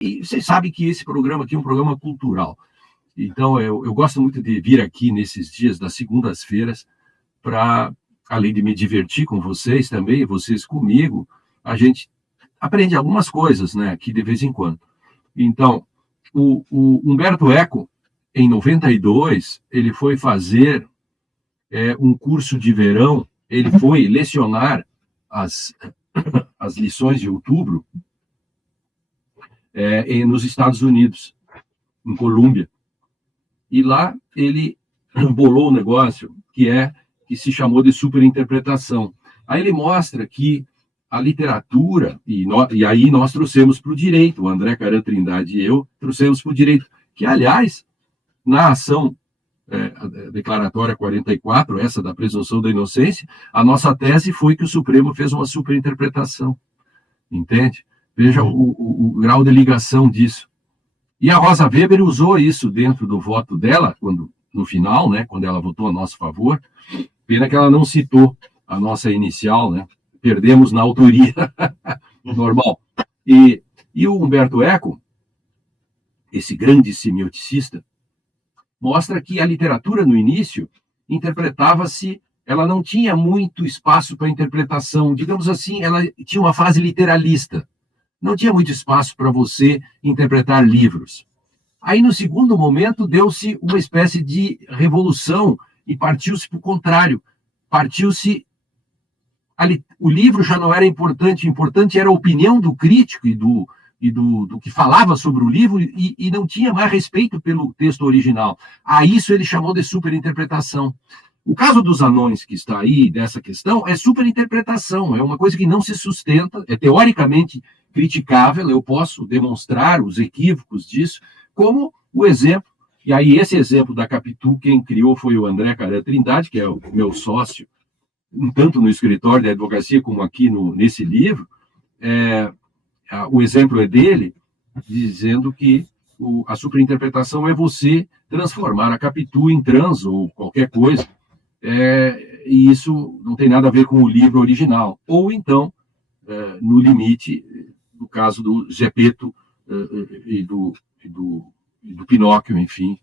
E vocês sabem que esse programa aqui é um programa cultural. Então, eu gosto muito de vir aqui nesses dias das segundas-feiras para, além de me divertir com vocês também, vocês comigo, a gente aprende algumas coisas, né, aqui de vez em quando. Então, o Humberto Eco, em 92, ele foi fazer um curso de verão, ele foi lecionar as lições de outubro nos Estados Unidos, em Colômbia. E lá ele bolou um negócio que se chamou de superinterpretação. Aí ele mostra que a literatura, e aí nós trouxemos para o direito, o André Caran Trindade e eu trouxemos para o direito, que, aliás, na ação declaratória 44, essa da presunção da inocência, a nossa tese foi que o Supremo fez uma superinterpretação, entende? Veja o grau de ligação disso. E a Rosa Weber usou isso dentro do voto dela, no final, né, quando ela votou a nosso favor. Pena que ela não citou a nossa inicial, né? Perdemos na autoria, normal. E o Humberto Eco, esse grande semioticista, mostra que a literatura, no início, interpretava-se, ela não tinha muito espaço para interpretação, digamos assim, ela tinha uma fase literalista, não tinha muito espaço para você interpretar livros. Aí, no segundo momento, deu-se uma espécie de revolução e partiu-se para o contrário, partiu-se... O livro já não era importante, o importante era a opinião do crítico e do que falava sobre o livro, e não tinha mais respeito pelo texto original. A isso ele chamou de superinterpretação. O caso dos anões que está aí, dessa questão, é superinterpretação, é uma coisa que não se sustenta, é teoricamente criticável, eu posso demonstrar os equívocos disso, como o exemplo, e aí esse exemplo da Capitu, quem criou foi o André Caran Trindade, que é o meu sócio, tanto no escritório de advocacia como aqui nesse livro. O exemplo é dele, dizendo que a superinterpretação é você transformar a Capitu em trans ou qualquer coisa, e isso não tem nada a ver com o livro original. Ou então, no limite, no caso do Gepeto e do Pinóquio, enfim,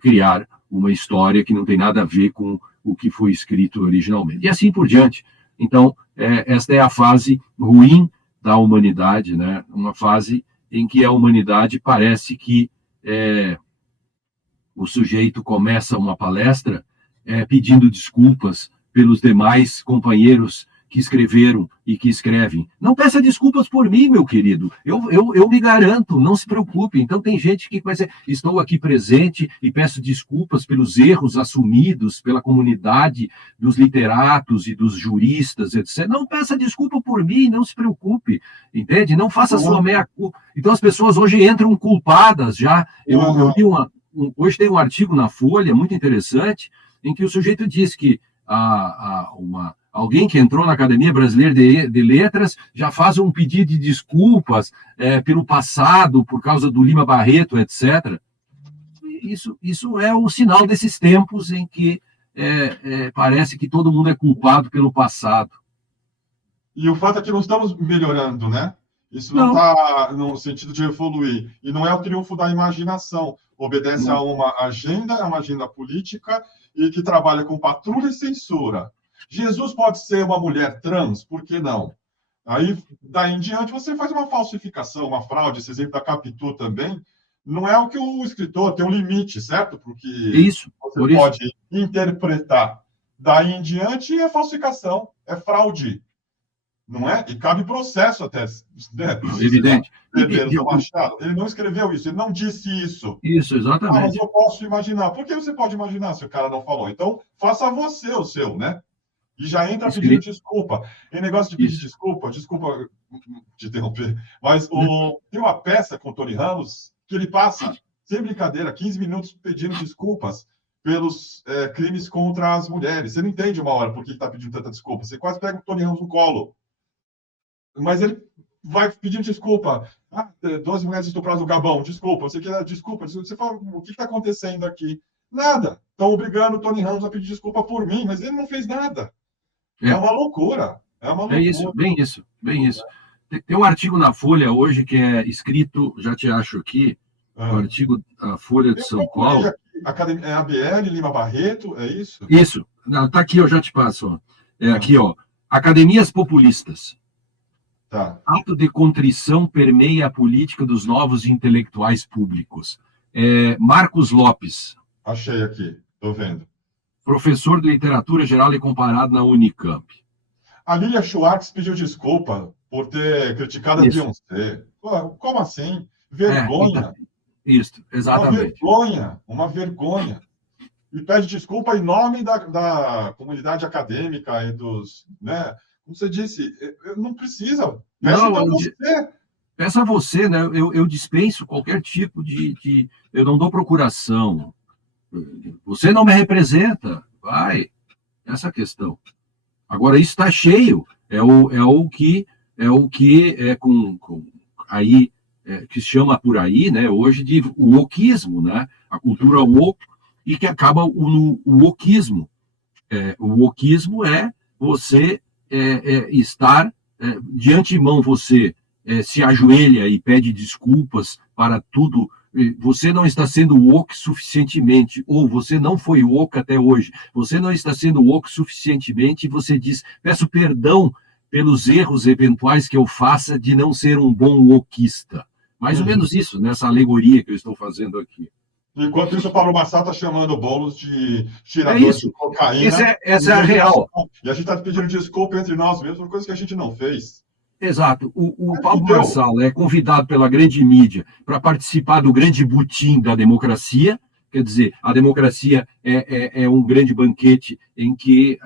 criar uma história que não tem nada a ver com o que foi escrito originalmente. E assim por diante. Então, esta é a fase ruim da humanidade, né? Uma fase em que a humanidade parece que o sujeito começa uma palestra pedindo desculpas pelos demais companheiros que escreveram e que escrevem. Não peça desculpas por mim, meu querido. Eu me garanto, não se preocupe. Então tem gente que começa, estou aqui presente e peço desculpas pelos erros assumidos pela comunidade dos literatos e dos juristas, etc. Não peça desculpa por mim, não se preocupe, entende? Não faça sua meia-culpa. Então as pessoas hoje entram culpadas já. Eu li hoje tem um artigo na Folha muito interessante em que o sujeito diz que alguém que entrou na Academia Brasileira de Letras já faz um pedido de desculpas pelo passado, por causa do Lima Barreto, etc. Isso é um sinal desses tempos em que parece que todo mundo é culpado pelo passado. E o fato é que não estamos melhorando, né? Isso não está no sentido de evoluir. E não é o triunfo da imaginação. Obedece a uma agenda política e que trabalha com patrulha e censura. Jesus pode ser uma mulher trans, por que não? Aí, daí em diante, você faz uma falsificação, uma fraude, esse exemplo da Capitu também, não é o que o escritor tem um limite, certo? Porque você pode interpretar. Daí em diante é falsificação, é fraude, não é? E cabe processo até. Né? Evidente. Machado, ele não escreveu isso, ele não disse isso. Isso, exatamente. Mas eu posso imaginar. Por que você pode imaginar se o cara não falou? Então, faça você o seu, né? E já entra pedindo desculpa. E negócio de pedir desculpa te interromper, mas tem uma peça com o Tony Ramos que ele passa, sem brincadeira, 15 minutos pedindo desculpas pelos crimes contra as mulheres. Você não entende uma hora por que está pedindo tanta desculpa. Você quase pega o Tony Ramos no colo. Mas ele vai pedindo desculpa. 12 mulheres estupradas no Gabão, desculpa. Você quer desculpa. Você fala, o que está acontecendo aqui? Nada. Estão obrigando o Tony Ramos a pedir desculpa por mim, mas ele não fez nada. É uma loucura. É uma loucura. Bem isso. Tem um artigo na Folha hoje que é escrito, já te acho aqui, o artigo da Folha de São Paulo. Academia, é ABL, Lima Barreto, é isso? Isso. Está aqui, eu já te passo. Ó. Aqui, ó. Academias populistas. Tá. Ato de contrição permeia a política dos novos intelectuais públicos. Marcos Lopes. Achei aqui, estou vendo. Professor de literatura geral e comparado na Unicamp. A Lilia Schwartz pediu desculpa por ter criticado a Beyoncé. Como assim? Vergonha. Isso, exatamente. Uma vergonha. E pede desculpa em nome da comunidade acadêmica e dos, né? Como você disse, não precisa. Peça a você, né? Eu dispenso qualquer tipo de. Eu não dou procuração. Você não me representa. Vai. Essa questão. Agora, isso está cheio. É o que é aí que se chama por aí, né? Hoje de wokismo, né? A cultura woke, e que acaba no wokismo. O wokismo é você estar de antemão, você se ajoelha e pede desculpas para tudo. Você não está sendo woke suficientemente, ou você não foi woke até hoje. Você não está sendo woke suficientemente, e você diz, peço perdão pelos erros eventuais que eu faça de não ser um bom wokista. Mais ou menos isso, nessa alegoria que eu estou fazendo aqui. Enquanto isso, o Paulo Marçal está chamando o Boulos de tirador de cocaína. Essa é a real. E a gente está pedindo desculpa entre nós mesmos por coisa que a gente não fez. Exato. O Paulo Marçal é convidado pela grande mídia para participar do grande butim da democracia. Quer dizer, a democracia é um grande banquete em que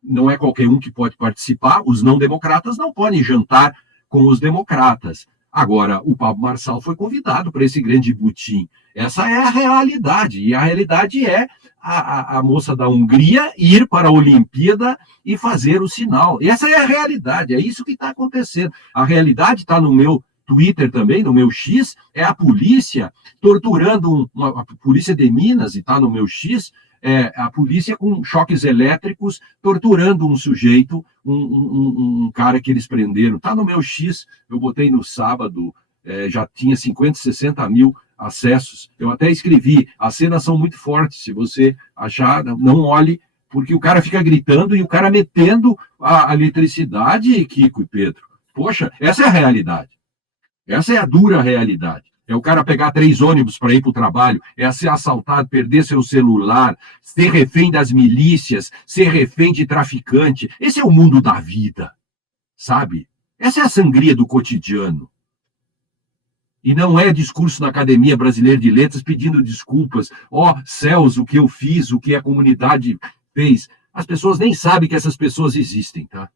não é qualquer um que pode participar. Os não-democratas não podem jantar com os democratas. Agora, o Pablo Marçal foi convidado para esse grande butim. Essa é a realidade. E a realidade é a moça da Hungria ir para a Olimpíada e fazer o sinal. Essa é a realidade. É isso que está acontecendo. A realidade está no meu Twitter também, no meu X, é a polícia torturando a polícia de Minas, e está no meu X, a polícia com choques elétricos torturando um sujeito, um cara que eles prenderam. Está no meu X, eu botei no sábado, já tinha 50, 60 mil acessos. Eu até escrevi, as cenas são muito fortes, se você achar, não olhe, porque o cara fica gritando e o cara metendo a eletricidade, Kiko e Pedro. Poxa, essa é a realidade. Essa é a dura realidade. É o cara pegar 3 ônibus para ir para o trabalho, é ser assaltado, perder seu celular, ser refém das milícias, ser refém de traficante. Esse é o mundo da vida, sabe? Essa é a sangria do cotidiano. E não é discurso na Academia Brasileira de Letras pedindo desculpas. Céus, o que eu fiz, o que a comunidade fez. As pessoas nem sabem que essas pessoas existem, tá?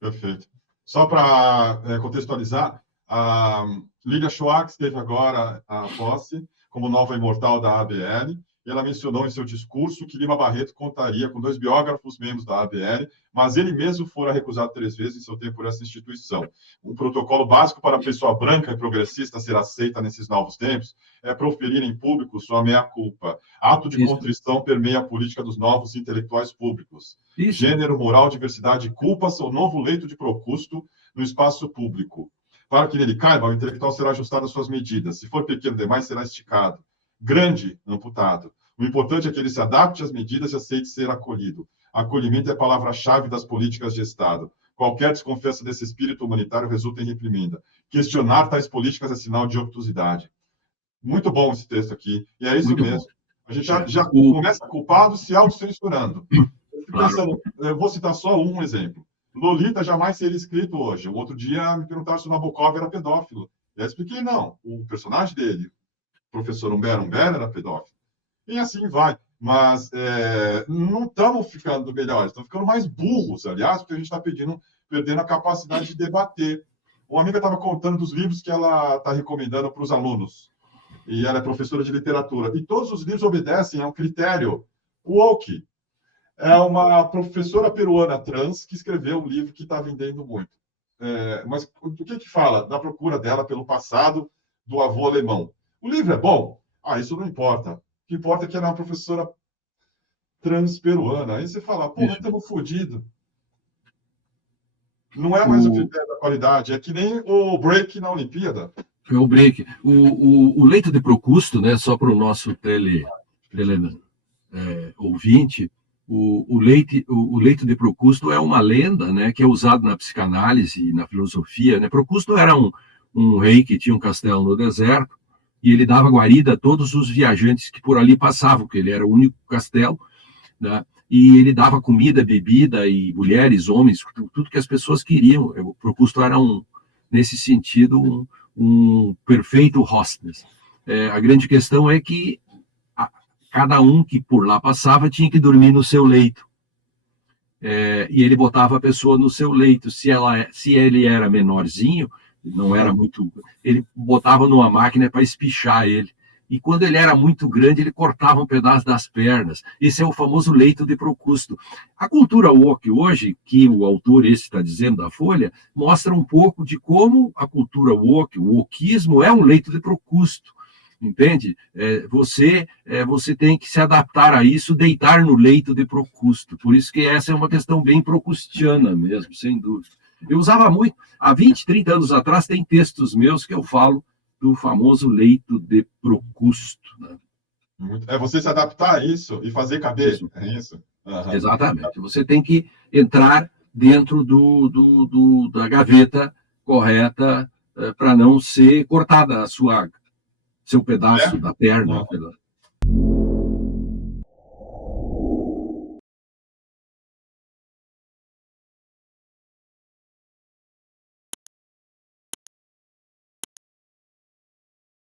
Perfeito. Só para contextualizar, a Lilia Schwartz teve agora a posse como nova imortal da ABL, e ela mencionou em seu discurso que Lima Barreto contaria com 2 biógrafos membros da ABL, mas ele mesmo fora recusado 3 vezes em seu tempo por essa instituição. Um protocolo básico para a pessoa branca e progressista ser aceita nesses novos tempos é proferir em público sua meia-culpa. Ato de contrição permeia a política dos novos intelectuais públicos. Gênero, moral, diversidade e culpa são o novo leito de Procusto no espaço público. Para que nele caiba, o intelectual será ajustado às suas medidas. Se for pequeno demais, será esticado. Grande, amputado. O importante é que ele se adapte às medidas e aceite ser acolhido. Acolhimento é a palavra-chave das políticas de Estado. Qualquer desconfiança desse espírito humanitário resulta em reprimenda. Questionar tais políticas é sinal de obtusidade. Muito bom esse texto aqui. E é isso muito mesmo. Bom. A gente já começa culpado se autocensurando. Eu vou citar só um exemplo. Lolita jamais seria escrito hoje. O outro dia me perguntaram se o Nabokov era pedófilo. Eu expliquei, não. O personagem dele, o professor Humberto era pedófilo. E assim vai. Mas não estamos ficando melhores, estamos ficando mais burros, aliás, porque a gente está perdendo a capacidade de debater. Uma amiga estava contando dos livros que ela está recomendando para os alunos. E ela é professora de literatura. E todos os livros obedecem a um critério woke. É uma professora peruana trans que escreveu um livro que está vendendo muito. Mas do que fala? Da procura dela pelo passado do avô alemão. O livro é bom? Isso não importa. O que importa é que ela é uma professora trans peruana. Aí você fala, estamos fodidos. Não é mais o critério da qualidade, é que nem o break na Olimpíada. É o break. O leito de Procusto, né, só para o nosso ouvinte, o leito de Procusto é uma lenda, né, que é usado na psicanálise e na filosofia, né? Procusto era um rei que tinha um castelo no deserto e ele dava guarida a todos os viajantes que por ali passavam, porque ele era o único castelo, né? E ele dava comida, bebida e mulheres, homens, tudo que as pessoas queriam. O Procusto era nesse sentido, um perfeito hostess. A grande questão é que cada um que por lá passava tinha que dormir no seu leito. E ele botava a pessoa no seu leito. Se ele era menorzinho, não era muito... Ele botava numa máquina para espichar ele. E quando ele era muito grande, ele cortava um pedaço das pernas. Esse é o famoso leito de Procusto. A cultura woke hoje, que o autor esse está dizendo da Folha, mostra um pouco de como a cultura woke, o wokismo, é um leito de Procusto. Entende? Você tem que se adaptar a isso, deitar no leito de Procusto. Por isso que essa é uma questão bem procustiana mesmo, sem dúvida. Eu usava muito, há 20, 30 anos atrás, tem textos meus que eu falo do famoso leito de Procusto. Né? É você se adaptar a isso e fazer caber, isso. É isso? Uhum. Exatamente. Você tem que entrar dentro da gaveta correta para não ser cortada seu pedaço da perna